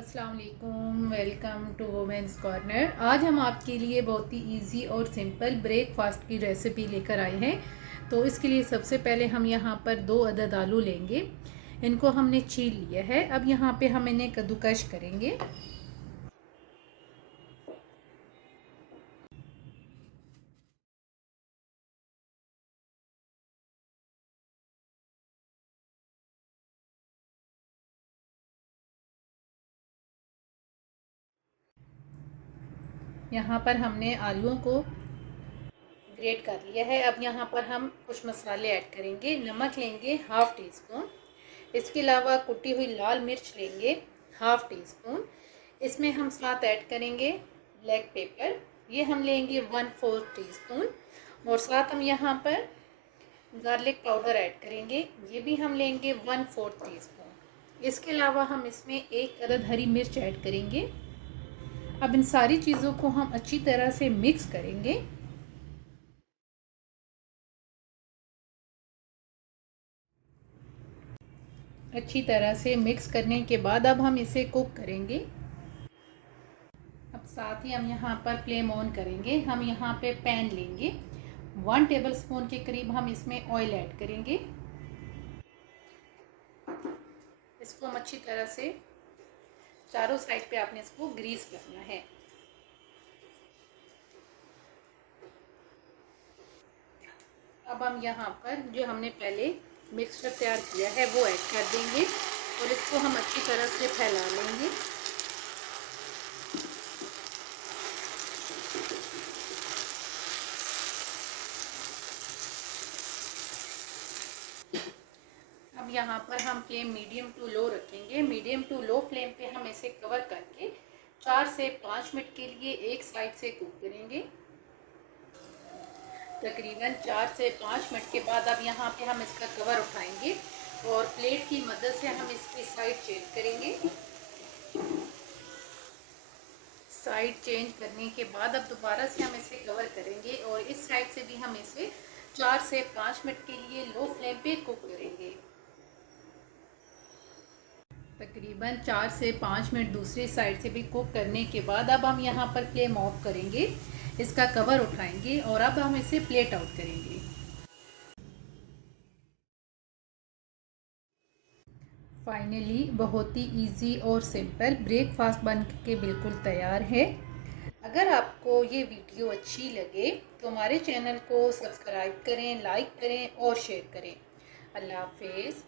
अस्सलाम वालेकुम, welcome to women's corner. आज हम आपके लिए बहुत ही इजी और सिंपल ब्रेकफास्ट की रेसिपी लेकर आए हैं। तो इसके लिए सबसे पहले हम यहाँ पर 2 अदद आलू लेंगे। इनको हमने छील लिया है। अब यहाँ पे हम इन्हें कद्दूकश करेंगे। यहाँ पर हमने आलूओं को ग्रेट कर लिया है। अब यहाँ पर हम कुछ मसाले ऐड करेंगे। नमक लेंगे हाफ़ टी स्पून। इसके अलावा कुटी हुई लाल मिर्च लेंगे हाफ़ टी स्पून। इसमें हम साथ ऐड करेंगे ब्लैक पेपर, ये हम लेंगे 1/4 टीस्पून। और साथ हम यहाँ पर गार्लिक पाउडर ऐड करेंगे, ये भी हम लेंगे 1/4 टीस्पून। इसके अलावा हम इसमें 1 अदद हरी मिर्च ऐड करेंगे। अब इन सारी चीज़ों को हम अच्छी तरह से मिक्स करेंगे। अच्छी तरह से मिक्स करने के बाद अब हम इसे कुक करेंगे। अब साथ ही हम यहाँ पर फ्लेम ऑन करेंगे। हम यहाँ पे पैन लेंगे, 1 टेबलस्पून के करीब हम इसमें ऑयल ऐड करेंगे। इसको हम अच्छी तरह से चारों साइड पे आपने इसको ग्रीस करना है। अब हम यहाँ पर जो हमने पहले मिक्सचर तैयार किया है वो ऐड कर देंगे और इसको हम अच्छी तरह से फैला लेंगे। अब यहाँ पर हम फ्लेम मीडियम टू लो रखेंगे। मीडियम टू लो फ्लेम पे हम इसे कवर करके 4 से 5 मिनट के लिए एक साइड से कुक करेंगे। तकरीबन 4 से 5 मिनट के बाद अब यहाँ पे हम इसका कवर उठाएंगे और प्लेट की मदद से हम इसकी साइड चेंज करेंगे। साइड चेंज करने के बाद अब दोबारा से हम इसे कवर करेंगे और इस साइड से भी हम इसे 4 से 5 मिनट के लिए लो फ्लेम पे कुक करेंगे। तकरीबन 4 से 5 मिनट दूसरी साइड से भी कुक करने के बाद अब हम यहाँ पर फ्लेम ऑफ करेंगे, इसका कवर उठाएंगे और अब हम इसे प्लेट आउट करेंगे। फाइनली बहुत ही इजी और सिंपल ब्रेकफास्ट बन के बिल्कुल तैयार है। अगर आपको ये वीडियो अच्छी लगे तो हमारे चैनल को सब्सक्राइब करें, लाइक करें और शेयर करें। अल्लाह हाफिज़।